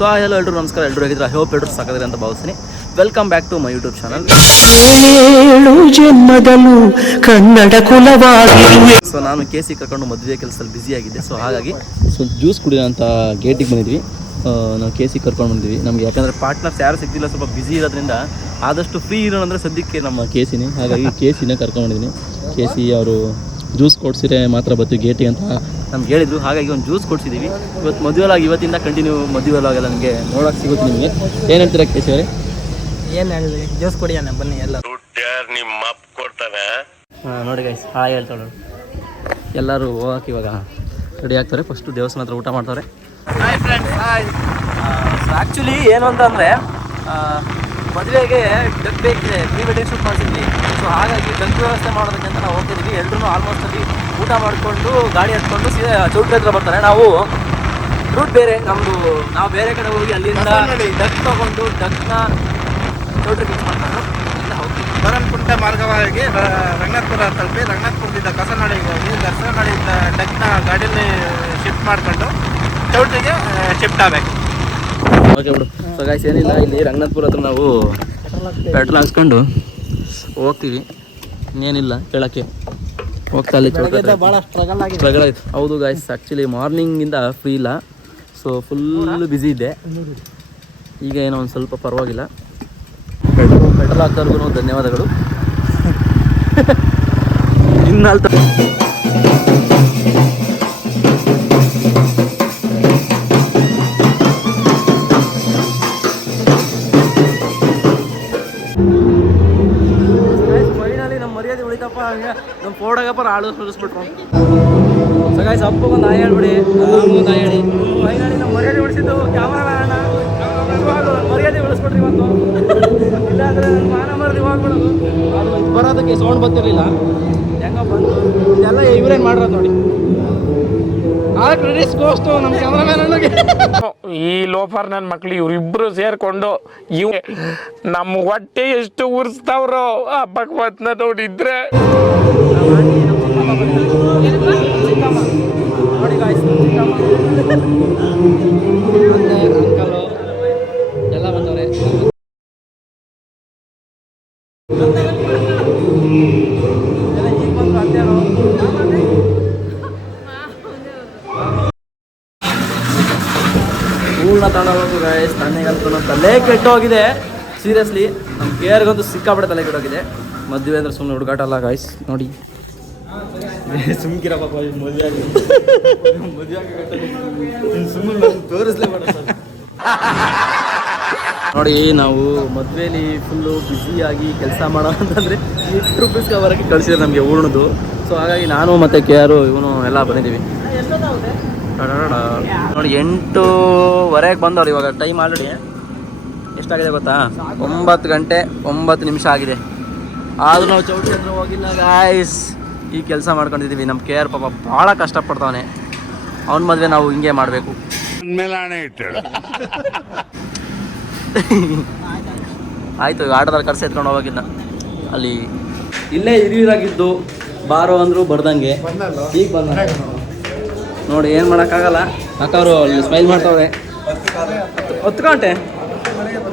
So hello ಎಲ್ಲರೂ ನಮಸ್ಕಾರ. ಎಲ್ಲರೂ ಹೇಗಿದ್ರೆ ಐ ಹೋಪ್ ಎಲ್ಲರೂ ಸಾಕಿದ್ರೆ ಅಂತ ಭಾವಿಸ್ತೀನಿ. Welcome back to my YouTube channel ಏಳು ಜನ್ಮದಲ್ಲೂ ಕನ್ನಡ ಕುಲವಾಗಿರುವೆ. ಸೊ ನಾನು ಕೆ ಸಿ ಕರ್ಕೊಂಡು ಮದುವೆ ಕೆಲಸದಲ್ಲಿ ಬ್ಯುಸಿ ಆಗಿದ್ದೆ. ಸೊ ಹಾಗಾಗಿ ಸೊ ಜ್ಯೂಸ್ ಕುಡಿಯೋ ಅಂತ ಗೇಟಿಗೆ ಬಂದಿದ್ವಿ. ನಾವು ಕೆ ಸಿ ಕರ್ಕೊಂಡು ಬಂದಿದ್ವಿ. ನಮಗೆ ಯಾಕಂದರೆ ಪಾರ್ಟ್ನರ್ಸ್ ಯಾರು ಸಿಗ್ತಿಲ್ಲ. ಸ್ವಲ್ಪ ಬ್ಯುಸಿ ಇರೋದ್ರಿಂದ ಆದಷ್ಟು ಫ್ರೀ ಇರೋಣ ಅಂದರೆ ಸದ್ಯಕ್ಕೆ ನಮ್ಮ ಕೆ ಸಿನೇ ಹಾಗಾಗಿ ಕೆ ಸಿನ ಕರ್ಕೊಂಡ್ಬಂದಿದ್ದೀನಿ ಕೆ ಸಿ ಅವರು ಜ್ಯೂಸ್ ಕೊಡ್ಸಿದ್ರೆ ಮಾತ್ರ ಬರ್ತೀವಿ ಗೇಟಿಗೆ ಅಂತ ನಮ್ಗೆ ಹೇಳಿದ್ರು. ಹಾಗಾಗಿ ಒಂದು ಜ್ಯೂಸ್ ಕೊಡ್ಸಿದ್ದೀವಿ ಇವತ್ತು ಮದುವೆಲಾಗಿ ಇವತ್ತಿಂದ ಕಂಟಿನ್ಯೂ ಮದುವೆಲಾಗೆಲ್ಲ ನಮಗೆ ನೋಡೋಕೆ ಸಿಗುತ್ತೆ ನಿಮಗೆ. ಏನು ಹೇಳ್ತೀರಾ ಕೇಶವರೇ ಏನು ಹೇಳಿದ್ರಿ? ಜ್ಯೂಸ್ ಕುಡಿಯೋಣ ಬನ್ನಿ ಎಲ್ಲ. ಹಾಂ ನೋಡಿ ಗೈಸ್ ಹಾಯ್ ಹೇಳ್ತಾಳು ಎಲ್ಲರೂ ಹೋಗಕ್ಕೆ ಇವಾಗ ರೆಡಿ ಆಗ್ತಾರೆ. ಫಸ್ಟು ದೇವಸ್ಥಾನ ಹತ್ರ ಊಟ ಮಾಡ್ತಾರೆ. ಹಾಯ್ ಫ್ರೆಂಡ್ಸ್ ಹಾಯ್ ಆ್ಯಕ್ಚುಲಿ ಏನು ಅಂತಂದರೆ ಮದುವೆಗೆ ಡಕ್ ಬೇಕಿದೆ ಪ್ರೀ ವೆಡ್ಡಿಂಗ್ ಶೂಟ್ ಮಾಡಿಸಿದ್ವಿ ಸೊ ಹಾಗಾಗಿ ಡಕ್ ವ್ಯವಸ್ಥೆ ಮಾಡೋದಕ್ಕೆ ಅಂತ ನಾವು ಹೋಗ್ತಿದ್ವಿ. ಎಲ್ಲರೂ ಆಲ್ಮೋಸ್ಟ್ ಅಲ್ಲಿ ಊಟ ಮಾಡಿಕೊಂಡು ಗಾಡಿ ಹತ್ಕೊಂಡು ಸೀದಾ ಚೌಟ್ರಿ ಹತ್ರ ಬರ್ತಾರೆ. ನಾವು ರೂಟ್ ಬೇರೆ ನಮ್ಮದು ನಾವು ಬೇರೆ ಕಡೆ ಹೋಗಿ ಅಲ್ಲಿಂದ ಡಕ್ ತಗೊಂಡು ಡಕ್ನ ಚೌಟ್ರಿ ಫಿಕ್ಸ್ ಮಾಡ್ಕೊಂಡು ಅಲ್ಲಿಂದ ಹೋಗ್ತೀವಿ. ಬರನ್ಕುಂಟೆ ಮಾರ್ಗವಾಗಿ ರಂಗನಾಥಪುರ ರಂಗನಾಥ್ಪುರ ತಲುಪಿ ರಂಗನಾಥ್ಪುರದಿಂದ ಕಸನಾಡಿಗೆ ಹೋಗಿ ಕಸನಾಡಿಯಿಂದ ಡಕ್ನ ಗಾಡಿಯಲ್ಲಿ ಶಿಫ್ಟ್ ಮಾಡ್ಕೊಂಡು ಚೌಟ್ರಿಗೆ ಶಿಫ್ಟ್ ಆಗಬೇಕು. ಓಕೆ ಬಿಡು. ಸೊ ಗಾಯ್ಸ್ ಏನಿಲ್ಲ ಇಲ್ಲಿ ರಂಗನಾಥ್ಪುರ ಹತ್ರ ನಾವು ಪೆಟ್ರೋಲ್ ಹಾಕ್ಸ್ಕೊಂಡು ಹೋಗ್ತೀವಿ. ಇನ್ನೇನಿಲ್ಲ ಕೇಳಕ್ಕೆ. ಹೋಗ್ತಾ ಅಲ್ಲಿ ಸ್ಟ್ರಗಲ್ ಆಯ್ತು. ಹೌದು ಗಾಯ್ಸ್ ಆ್ಯಕ್ಚುಲಿ ಮಾರ್ನಿಂಗಿಂದ ಫ್ರೀ ಇಲ್ಲ. ಸೊ ಫುಲ್ ಬ್ಯುಸಿ ಇದೆ ಈಗ ಏನೋ ಒಂದು ಸ್ವಲ್ಪ ಪರವಾಗಿಲ್ಲ. ಪೆಟ್ರೋಲ್ ಪೆಟ್ರೋಲ್ ಹಾಕ್ದವ್ರಿಗೂ ಧನ್ಯವಾದಗಳು ಇನ್ನಲ್ತ ಫೈನಲಿ ನಮ್ಮ ಮರ್ಯಾದೆ ಉಳಿತಪ್ಪ. ಹಂಗೆ ಫೋಟೋಗಪ್ಪ ಆಳು ಸುಳಿಸ್ಬಿಟ್ರು ಸೊ ಗಾಯ್ಸ್ ಅಪ್ಪ ಒಂದು ನಾಯಿ ಹೇಳ್ಬಿಡಿ. ಒಂದು ನಾಯಿ ಹೇಳಿ. ಫೈನಲಿ ನಮ್ಮ ಮರ್ಯಾದೆ ಉಳಿಸಿದ್ದು ಕ್ಯಾಮ್ರಾ ನನ್ನ ಮರ್ಯಾದೆ ಉಳಿಸ್ಬಿಟ್ರಿ ಇವತ್ತು. ಇಲ್ಲಾಂದ್ರೆ ನನ್ನ ಮಾನ ಮರದಿ ಹೋಗ್ಬಿಡೋದು ಅದು ಬರೋದಕ್ಕೆ ಸೌಂಡ್ ಬರ್ತಿರ್ಲಿಲ್ಲ. ಹೆಂಗ ಬಂದು ಇದೆಲ್ಲ ಇವ್ರೇನು ಮಾಡಿರೋದು ನೋಡಿ. ಆ ಕ್ರೆಡಿಟ್ಸ್ ಗೋಸ್ಟು ನಮ್ಮ ಕ್ಯಾಮ್ರಾಮ್ಯಾನ್ ಅಣ್ಣಗೆ. ಈ ಲೋಫರ್ ನನ್ನ ಮಕ್ಳು ಇವರಿಬ್ರು ಸೇರ್ಕೊಂಡು ಇವ್ ನಮ್ಮ ಹೊಟ್ಟೆ ಎಷ್ಟು ಉರಿಸ್ತಾವ್ರೋ ಆ ಭಗವತ್ನ ನೋಡಿದ್ರೆ. ನೋಡಿ ಹೂಳನ್ನ ತಗೊಂಡೋಗ್ಬೇಕು ಗಾಯಸ್ ನನಗಂತೂ ನನ್ನ ತಲೆ ಕೆಟ್ಟೋಗಿದೆ. ಸೀರಿಯಸ್ಲಿ ನಮ್ಮ ಕೇರ್ಗಂತೂ ಸಿಕ್ಕಾಪಟ್ಟೆ ತಲೆ ಕೆಟ್ಟೋಗಿದೆ. ಮದುವೆ ಅಂದ್ರೆ ಸುಮ್ಮನೆ ಹುಡುಗಾಟ ಅಲ್ಲ ಗಾಯ್ಸ್ ನೋಡಿ. ಸುಮ್ಕಿರ ಪಾಪ ಮದುವೆ ಆಗಿ. ನೋಡಿ ನಾವು ಮದುವೆಲಿ ಫುಲ್ಲು ಬ್ಯುಸಿಯಾಗಿ ಕೆಲಸ ಮಾಡೋ ಅಂತಂದರೆ ಎಷ್ಟು ರುಪೀಸ್ಗೆ ಬರೋಕ್ಕೆ ಕಳಿಸಿದ್ರೆ ನಮಗೆ ಊರ್ಣದು. ಸೊ ಹಾಗಾಗಿ ನಾನು ಮತ್ತು ಕೆ ಆರು ಇವನು ಎಲ್ಲ ಬಂದಿದ್ದೀವಿ. ನೋಡಿ ಎಂಟೂವರೆಗೆ ಬಂದವ್ರು ಇವಾಗ ಟೈಮ್ ಆಲ್ರೆಡಿ ಎಷ್ಟಾಗಿದೆ ಗೊತ್ತಾ? ಒಂಬತ್ತು ಗಂಟೆ ಒಂಬತ್ತು ನಿಮಿಷ ಆಗಿದೆ. ಆದರೂ ನಾವು ಚೌಟ್ರಿ ಹತ್ರ ಹೋಗಿಲ್ಲ ಗಾಯ್ಸ್ ಈ ಕೆಲಸ ಮಾಡ್ಕೊಂಡಿದ್ದೀವಿ ನಮ್ಮ ಕೆ ಆರ್ ಪಾಪ ಭಾಳ ಕಷ್ಟಪಡ್ತಾವನೆ. ಅವನ ಮದುವೆ ನಾವು ಹಿಂಗೆ ಮಾಡಬೇಕು. ಆಯ್ತು ಆಟೋದಲ್ಲಿ ಕರ್ಸಿ ಎತ್ಕೊಂಡು ಹೋಗಿದ್ದ ಅಲ್ಲಿ ಇಲ್ಲೇ ಹಿರಿಯರಾಗಿದ್ದು ಬಾರೋ ಅಂದ್ರು ಬರ್ದಂಗೆ. ಈಗ ಬಂದ. ನೋಡಿ ಏನು ಮಾಡೋಕ್ಕಾಗಲ್ಲ. ಅಕ್ಕ ಅವರು ಸ್ಮೈಲ್ ಮಾಡ್ತಾವ್ರೆ. ಹತ್ತು- ಗಂಟೆ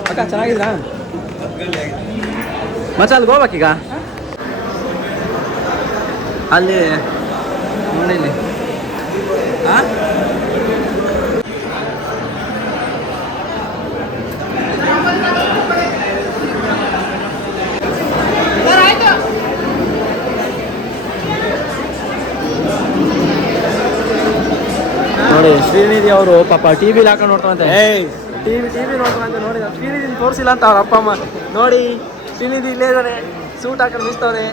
ಅಕ್ಕ ಚೆನ್ನಾಗಿದ್ರಾ ಮಚ್ಚ ಅಲ್ಲಿಗೆ ಹೋಗ್ಬೇಕೀಗ? ಅಲ್ಲಿ ನೋಡಿ ಹಾಂ ಶ್ರೀನಿಧಿ ಅವರು ಪಾಪ ಟಿ ವಿಲಿ ಹಾಕೊಂಡು ನೋಡ್ತಾ ಟಿವಿ ಟಿವಿ ನೋಡ್ತಾನಂತೆ ನೋಡಿ ಶ್ರೀನಿಧಿ ತೋರಿಸಿಲ್ಲ ಅಂತ ಅವ್ರ ಅಪ್ಪ ಅಮ್ಮ. ನೋಡಿ ಶ್ರೀನಿಧಿ ಇಲ್ಲೇ ಇದಾರೆ ಸೂಟ್ ಹಾಕೊಂಡು ಮಿಸ್ತವ್ರೆ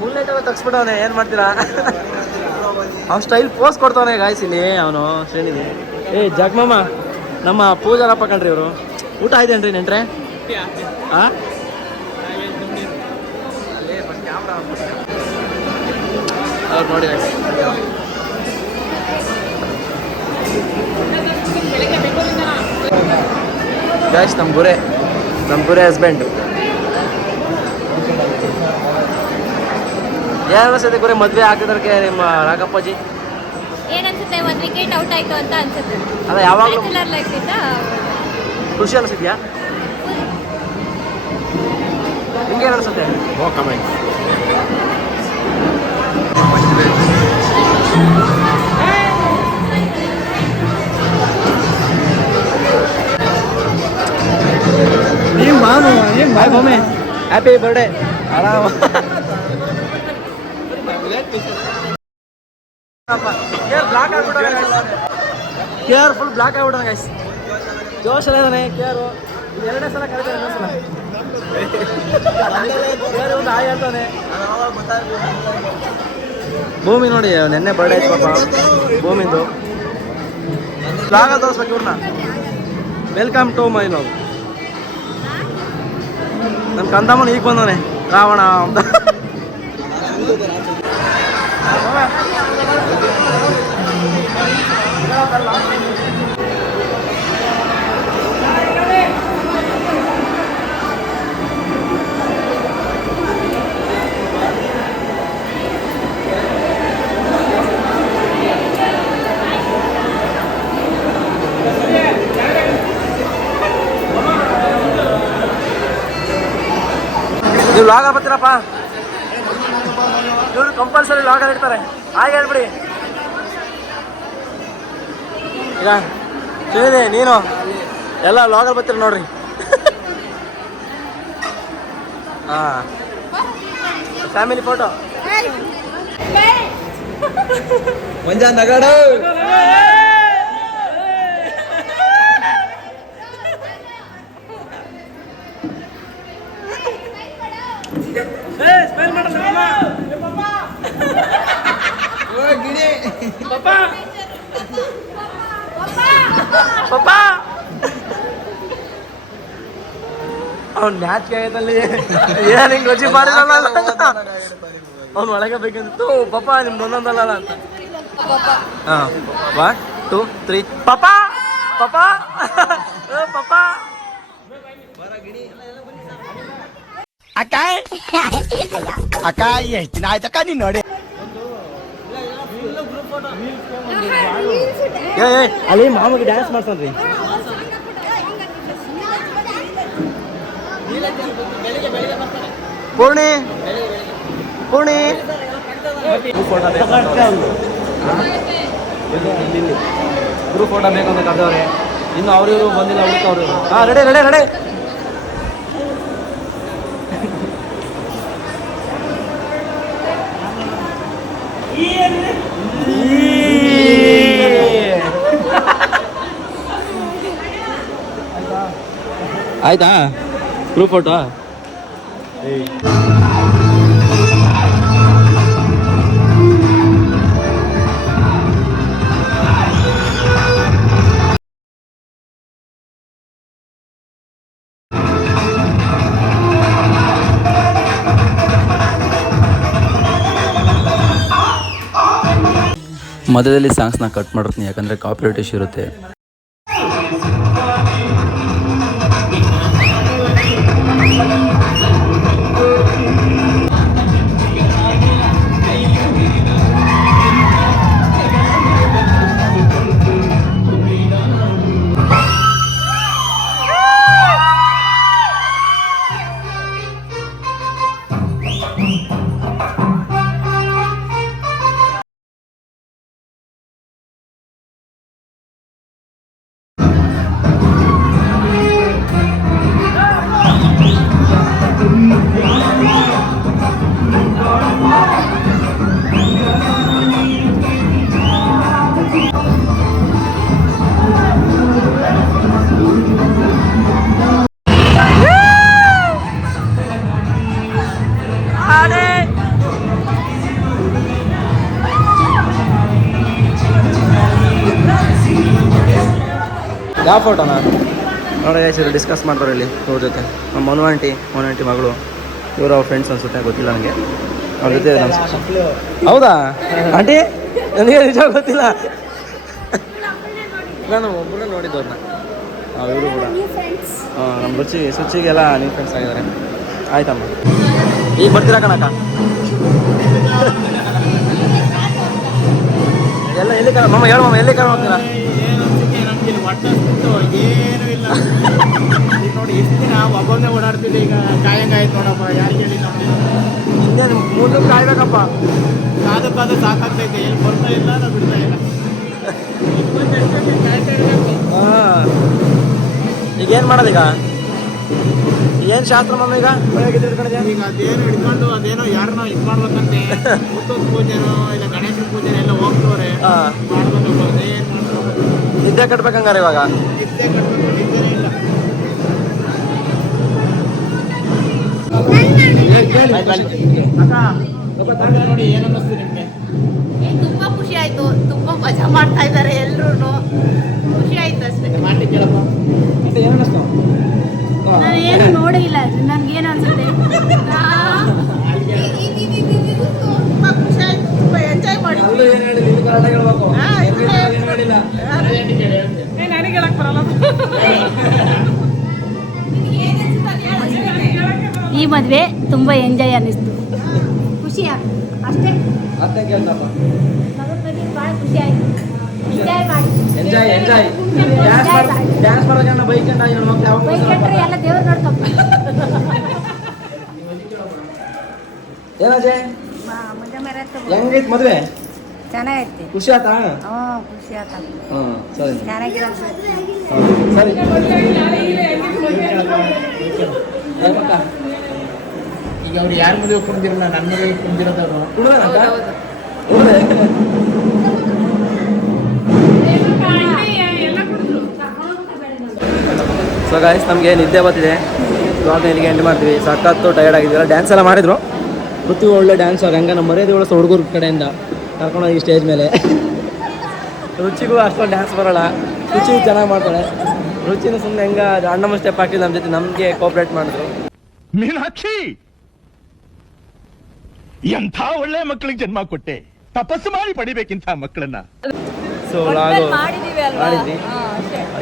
ಮುಲ್ಲೆಟವ ತಗ್ಸ್ಬಿಟ್ಟವನೆ. ಏನು ಮಾಡ್ತೀರಾ? ಅವ್ನು ಸ್ಟೈಲ್ ಪೋಸ್ ಕೊಡ್ತಾವನೆ ಗಾಯ್ಸ್ ಇಲ್ಲಿ ಅವನು ಶ್ರೀನಿಧಿ. ಏ ಜಗ್ಮಮ್ಮ ನಮ್ಮ ಪೂಜಾರಪ್ಪ ಕಣ್ರಿ ಇವರು. ಊಟ ಆಯ್ತೇನ್ರಿ ನೆಂಟ್ರೆ? ಆ? ನೋಡಿ ಗಾಯ್ಸ್ ನಮ್ಮ ಗುರೆ ನಮ್ಮ ಗುರೆ ಹಸ್ಬೆಂಡು ಯಾವ ಸತಿ ಗುರೆ ಮದುವೆ ಆಗಿದ್ರಕ್ಕೆ ನಿಮ್ಮ ರಾಘಪ್ಪಾಜಿ? ಏನನ್ಸುತ್ತೆ? ಅನ್ಸುತ್ತೆ ಒಂದ್ ವಿಕೆಟ್ ಔಟ್ ಆಯ್ತು ಅಂತ ಅನ್ಸುತ್ತೆ. ಅಲ್ಲ ಯಾವಾಗಲೂ ಖುಷಿ ಅನಿಸಿದ್ಯಾ ನಿಮ್ಗೆ ಅನಿಸುತ್ತೆ? ಓ comment bye Bhoomi happy birthday ಆರಾಮ. ಕೇರ್ ಬ್ಲಾಕ್ ಆಗ್ಬಿಡೋಣ ಗೈಸ್ ಜೋಶ್ ಎಲ್ಲ ಇದ್ದಾನೆ ಕೇರು ಎರಡನೇ ಸಲ ಕರೆದ ಎರಡನೇ ಸಲ ಕೇರು ಒಂದು ಭೂಮಿ ನೋಡಿ, ನೆನ್ನೆ ಬರ್ಡೇ ಆಯ್ತು ಪಾಪ. ಭೂಮಿಂದು. ಬ್ಲಾಗ ತೋರಿಸ್ಬೇಕು ಇವ್ರನ್ನ. ವೆಲ್ಕಮ್ ಟು ಮೈ ಲವ್ ನಮ್ಮ ಕಂದಮ್ಮನ ಈಗ ಬಂದವನೆ. ರಾವಣ ಅಂತ. ನೀವು ಲಾಗ ಬರ್ತೀರಪ್ಪ ಇವರು ಕಂಪಲ್ಸರಿ ಲಾಗ ಇಡ್ತಾರೆ ಹಾಗೆ ಹೇಳ್ಬಿಡಿ. ಈಗ ಕೇಳಿದೆ ನೀನು ಎಲ್ಲ ಲಾಗಲ್ಲಿ ಬರ್ತೀರ ನೋಡ್ರಿ. ಹಾ. ಫ್ಯಾಮಿಲಿ ಫೋಟೋ ಮಂಜಾ ನಗಡು. ಪಪ್ಪ ಅವ್ನು ಮ್ಯಾಚ್ ಆಗೈತಲ್ಲಿ ಏನ್ ಹಿಂಗ್ ರುಚಿ ಮಾಡಿರಲ್ಲ ಅವ್ನು ಒಳಗೆ ಬೇಕಂತು ಪಪ್ಪ ನಿಮ್ದು ಒಂದೊಂದಲ್ಲ ಅಂತ ಹಾ ಒನ್ ಟೂ ತ್ರೀ ಪಪ್ಪ ಪಪ್ಪ ಏ, ಪಪ್ಪ ಅಕ್ಕ ಎಷ್ಟು ದಿನ ಆಯ್ತಕ್ಕ ನೀನ್ ನೋಡಿ ಏ ಅಲ್ಲಿ ಮಾಮಗೆ ಡ್ಯಾನ್ಸ್ ಮಾಡ್ತಾನ್ರಿ ಪೂರ್ಣಿ ಪೂರ್ಣಿ. ಗ್ರೂಪ್ ಫೋಟೋ ಬೇಕಂತ ಕರೆದವ್ರೆ ಇನ್ನು ಅವ್ರಿವ್ರು ಬಂದಿಲ್ಲ ಹುಡುಕವ್ರು ಹಾಂ ರೆಡಿ ರೆಡಿ ರೆಡಿ ಆಯ್ತಾ? ಪ್ರೂಫ್ ಫೋಟೋ ಮಧ್ಯದಲ್ಲಿ ಸಾಂಗ್ಸ್ನ ಕಟ್ ಮಾಡಿರ್ತೀನಿ ಯಾಕಂದರೆ ಇಶ್ಯೂ ಇರುತ್ತೆ. ಯಾವ ಫೋಟೋನಾ ನೋಡಿ ಇದು ಡಿಸ್ಕಸ್ ಮಾಡ್ತಾರೆ ಇಲ್ಲಿ ಇವ್ರ ಜೊತೆ. ನಮ್ಮ ಮನು ಆಂಟಿ ಮನು ಆಂಟಿ ಮಗಳು ಇವರು ಅವ್ರ ಫ್ರೆಂಡ್ಸ್ ಅನ್ಸುತ್ತೆ ಗೊತ್ತಿಲ್ಲ ನನಗೆ ಅವ್ರ ಜೊತೆ ಹೌದಾ? ಆಂಟಿ ನನಗೆ ನಿಜ ಗೊತ್ತಿಲ್ಲ. ನಾನು ಒಬ್ಬರು ನೋಡಿದ್ದವ್ರನ್ನ ಇವರು ಕೂಡ. ಹಾಂ ನಮ್ಮ ರುಚಿ ಸುಚಿಗೆಲ್ಲ ನೀವು ಫ್ರೆಂಡ್ಸ್ ಆಗಿದ್ದಾರೆ. ಆಯ್ತಮ್ಮ. ಈಗ ಬರ್ತೀರಾ ಕಣಕ ಎಲ್ಲ ಎಲ್ಲಿ ಕಣ ಮಮ್ಮ ಹೇಳು ಮಮ್ಮ ಎಲ್ಲಿ ಕಣ ಹೋಗ್ತೀರಾ? ಏನು ಹಸ್ಬಿಟ್ಟು ಏನೂ ಇಲ್ಲ. ಈಗ ನೋಡಿ ಎಷ್ಟು ದಿನ ಒಬ್ಬನೇ ಓಡಾಡ್ತಿದ್ದೆ. ಈಗ ಕಾಯಂಗಾಯ್ತು ನೋಡಪ್ಪ ಯಾರು ಹೇಳಿ ನೋಡಿ ಇನ್ನೇನು ಮೂರು ಕಾಯ್ಬೇಕಪ್ಪ. ಕಾದು ಕಾದು ಸಾಕಾಗ್ತೈತೆ. ಎಲ್ಲಿ ಬರ್ತಾ ಇಲ್ಲ ನಾವು ಬಿಡ್ತಾ ಇಲ್ಲ. ಇನ್ನೊಂದು ಎಷ್ಟು ದಿನ ಕಾಯ್ತಾ ಇರ್ಬೇಕು. ಹಾಂ. ಈಗ ಏನು ಮಾಡೋದೀಗ ಏನು ಶಾಸ್ತ್ರ ಮಮ್ಮ ಈಗ? ಬೆಳಗ್ಗೆ ತಿಳ್ಕೊಂಡಿದ್ಯಾ ಈಗ ಅದೇನು ಹಿಡ್ಕೊಂಡು ಅದೇನೋ ಯಾರನ್ನೋ ಇದು ಮಾಡ್ಬೇಕಂತೆ. ಪೂಜೆನೋ ಇಲ್ಲ ಗಣೇಶನ ಪೂಜೆನೋ ಎಲ್ಲ ಹೋಗ್ತವ್ರೆ. ಹಾಂ. ಮಾಡ್ಬೇಕಪ್ಪ ಅದೇನು ಮಾಡ್ಬೇಕು? ನಿದ್ದೆ ಕಟ್ಬೇಕಂಗಾರೆ ಇವಾಗ ನಿದ್ದೆ ಕಟ್ಬೇಕು ಇಲ್ಲ ಅಕ್ಕ ನೋಡಿ ನಿಮಗೆ ತುಂಬಾ ಖುಷಿ ಆಯ್ತು ತುಂಬಾ ಮಜಾ ಮಾಡ್ತಾ ಇದ್ದಾರೆ ಎಲ್ರು ಖುಷಿ ಆಯ್ತು ಅಷ್ಟೇ. ಮಾಡಿ ನಾನು ಏನು ನೋಡೇ ಇಲ್ಲ ನನ್ಗೆ ಏನು ಅನ್ಸುತ್ತೆ? ತುಂಬಾ ಖುಷಿ ಆಯ್ತು ತುಂಬಾ ಎಂಜಾಯ್ ಮಾಡಿದ್ವಿ. ಮದುವೆ ತುಂಬ ಎಂಜಾಯ್ ಅನ್ನಿಸ್ತು. ಖುಷಿ ಆಯ್ತು ಅಷ್ಟೇ? ಭಾಳ ಖುಷಿ ಆಯ್ತು. ಎಂಜಾಯ್ ಮಾಡಿ. ಎಂಜಾಯ್ ಎಂಜಾಯ್ ಡ್ಯಾನ್ಸ್ ಮಾಡೋದನ್ನ ಬೈಕ್ ಅಂತ ಬೈಕ್ ಕಟ್ರೆ ಎಲ್ಲ ದೇವ್ರು ನೋಡ್ಕಪ್ಪ ಏನಾಜೆ ಹೆಂಗೈತ್ ಮದುವೆ? ಚೆನ್ನಾಗೈತಿ. ಖುಷಿ ಆತ? ಹ್ಞೂ ಖುಷಿ ಆಯ್ತು ಹಾಂ ಸರಿ. ಚೆನ್ನಾಗಿರೋ ಸರಿ? ಈಗ ಅವ್ರು ಯಾರ ಮದುವೆ ಕುಂದಿರಲ್ಲ ನನ್ನ ಮದುವೆ? ಕುಡ್ದೆ? ಸೊ ಗಾಯ್ಸ್ ನಮಗೆ ನಿದ್ದೆ ಬರ್ತಿದೆ. ಇವಾಗ ಇಲ್ಲಿಗೆ ಎಂಡ್ ಮಾಡ್ತೀವಿ. ಸಖತ್ತು ಟಯರ್ಡ್ ಆಗಿದ್ದೀರಾ ಡ್ಯಾನ್ಸ್ ಎಲ್ಲ ಮಾಡಿದ್ರು? ಪೃಥ್ವಿ ಒಳ್ಳೆ ಡ್ಯಾನ್ಸ್ ಅವ್ರು ಹೆಂಗ ನಮ್ಮ ಮರ್ಯಾದೆ ಉಳಿಸೋ ಹುಡುಗರ ಕಡೆಯಿಂದ. ಕರ್ಕೊಂಡೋಗಿ ಸ್ಟೇಜ್ ಮೇಲೆ. ರುಚಿಗೂ ಅಷ್ಟೊಂದು ಡ್ಯಾನ್ಸ್ ಬರೋಲ್ಲ. ರುಚಿ ಚೆನ್ನಾಗಿ ಮಾಡ್ತಾಳೆ. ರುಚಿನೂ ಸುಮ್ಮನೆ ಹೆಂಗ ಅಣ್ಣಮ್ಮ ಸ್ಟೆಪ್ ಹಾಕಿದ್ದು ನಮ್ಮ ಜೊತೆ ನಮಗೆ ಕೋಪ್ರೇಟ್ ಮಾಡಿದ್ರು. ಮೀನಾಕ್ಷಿ! ಎಂಥ ಒಳ್ಳೆ ಮಕ್ಕಳಿಗೆ ಜನ್ಮ ಕೊಟ್ಟೆ? ತಪಸ್ಸು ಮಾಡಿ ಪಡಿಬೇಕಿಂತ ಮಕ್ಕಳನ್ನ. ಸೊ ಲಾಗು ಮಾಡಿದ್ವಿ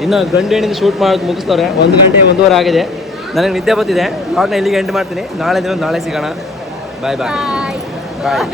ಇನ್ನು ಗಂಡು ಹೆಣ್ಣಿಂದ ಶೂಟ್ ಮಾಡೋದು ಮುಗಿಸ್ತವ್ರೆ ಒಂದು ಗಂಟೆ ಒಂದೂವರೆ ಆಗಿದೆ. ನನಗೆ ನಿದ್ದೆ ಬರ್ತಿದೆ. ನಾನು ಇಲ್ಲಿಗೆ ಎಂಡ್ ಮಾಡ್ತೀನಿ. ನಾಳೆ ದಿನ ನಾಳೆ ಸಿಗೋಣ. ಬಾಯ್ ಬಾಯ್ ಬಾಯ್